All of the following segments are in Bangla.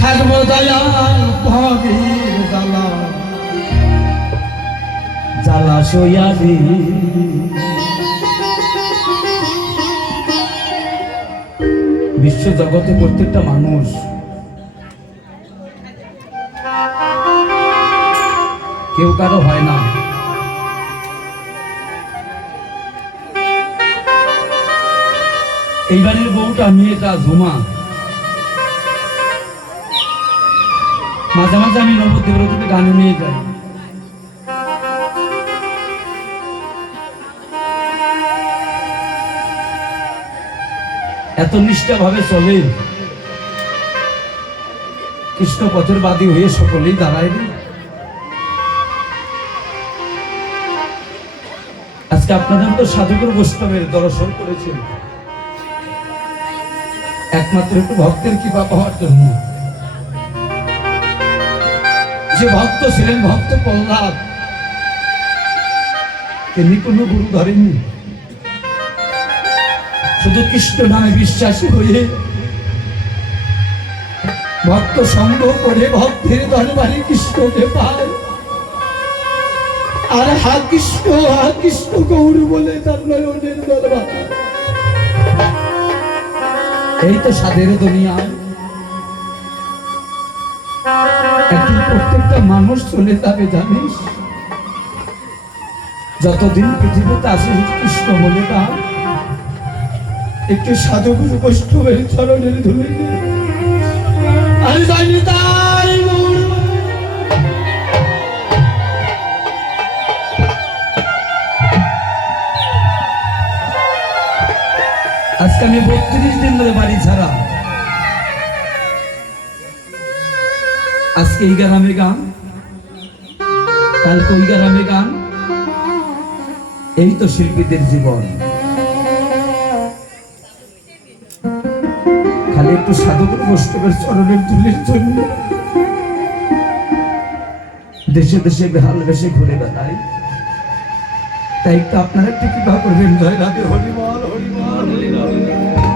থাকব বিশ্ব জগতে প্রত্যেকটা মানুষ কেউ কারও হয় না। এইবারের বউটা মেয়েটা ঝুমা। মাঝে মাঝে আমি নবদ্বীপের থেকে গানে নিয়ে যাই। এত নিষ্ঠা ভাবে চলে। কৃষ্ণ পথের বাদী হয়ে সকলেই দাঁড়ায় আজকে আপনাদের তো সাধুগুরু বৈষ্ণবের দর্শন করেছেন। একমাত্র একটু ভক্তের কৃপা পাওয়ার জন্য। যে ভক্ত ছিলেন, ভক্ত প্রহ্লাদ, তিনি কোনো গুরু ধরেননি। শুধু কৃষ্ণ নামে বিশ্বাসী হয়ে ভক্ত সঙ্গ করে ভক্তের দরবারে কৃষ্ণকে পায় আর হা কৃষ্ণ হা কৃষ্ণ গৌর বলে তার নয়নের দরবার। এই তো সাদের দুনিয়ায় মানুষ চলে যাবে, জানিস? যতদিন পৃথিবীতে আছে কৃষ্ণ বলে তার একটু সাধুগুরু বৈষ্ণবের চরণের ধুলে আমি তাই আজকে আমি বত্রিশ দিন ধরে বাড়ি ছাড়া। আজকে এই গ্রামে গান। কালকে ওই গ্রামে গান। এই তো শিল্পীদের জীবন। খালি একটু সাধুগুরু বৈষ্ণবের চরণের তুলির জন্য। দেশে দেশে বেহাল বেশে ঘুরে বেড়াই। তাই একটু আপনারা একটু কৃপা করবেন, জয় রাধে হরিবল হরিবল হরিবল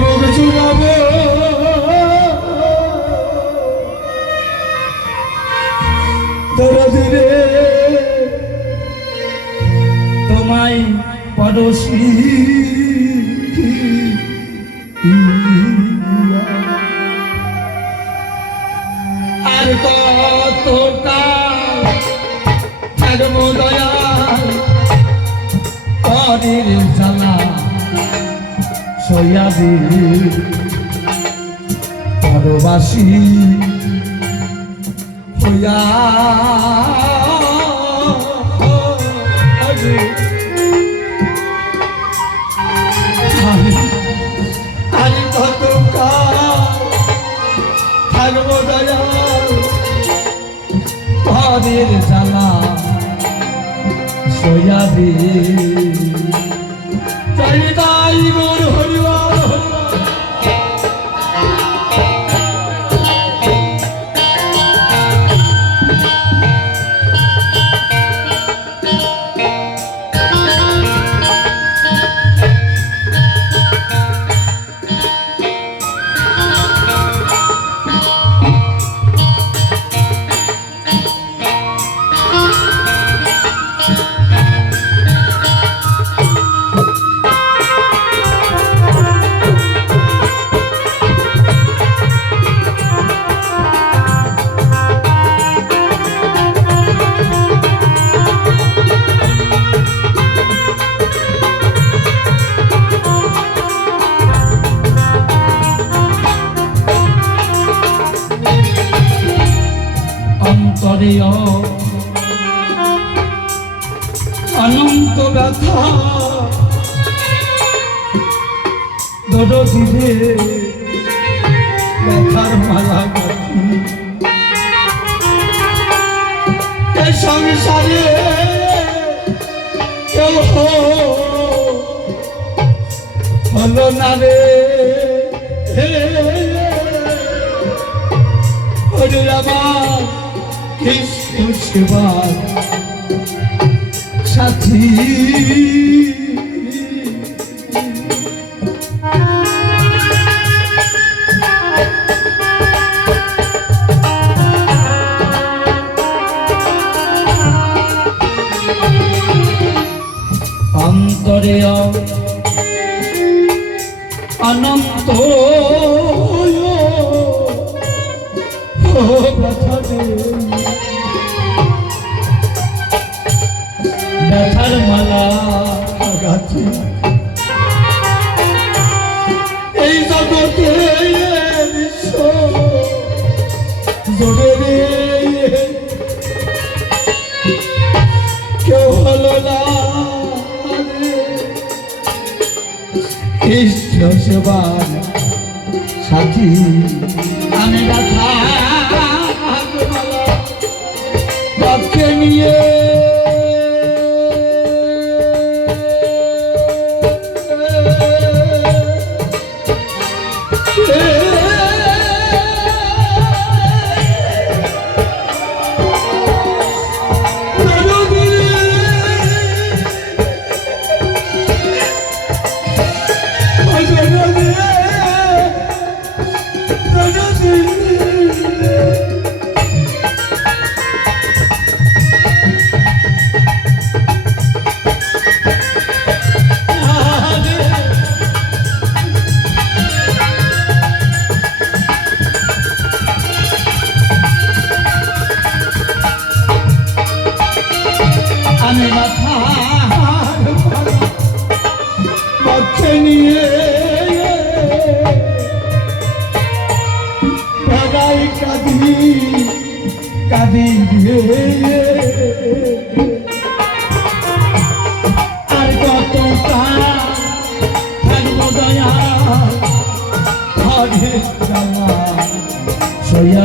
মুখ চুরাবো দরদিরে তোমায় পড়শি সয়াবি ভালোবাসি হইয়া অনন্ত ব্যথা দোডো দিলে ব্যথার মালা সংসারে কেউ হলো না রে ওরে আমার কৃষ্ণ সেবার সাথী। অন্তরে অনন্ত ব্যথার জোরে রে কেউ হলো না। কৃষ্ণ সেবার সাথী আমি আমি কাঁদি আর কত থাকব দয়া ঘরে জামা সয়া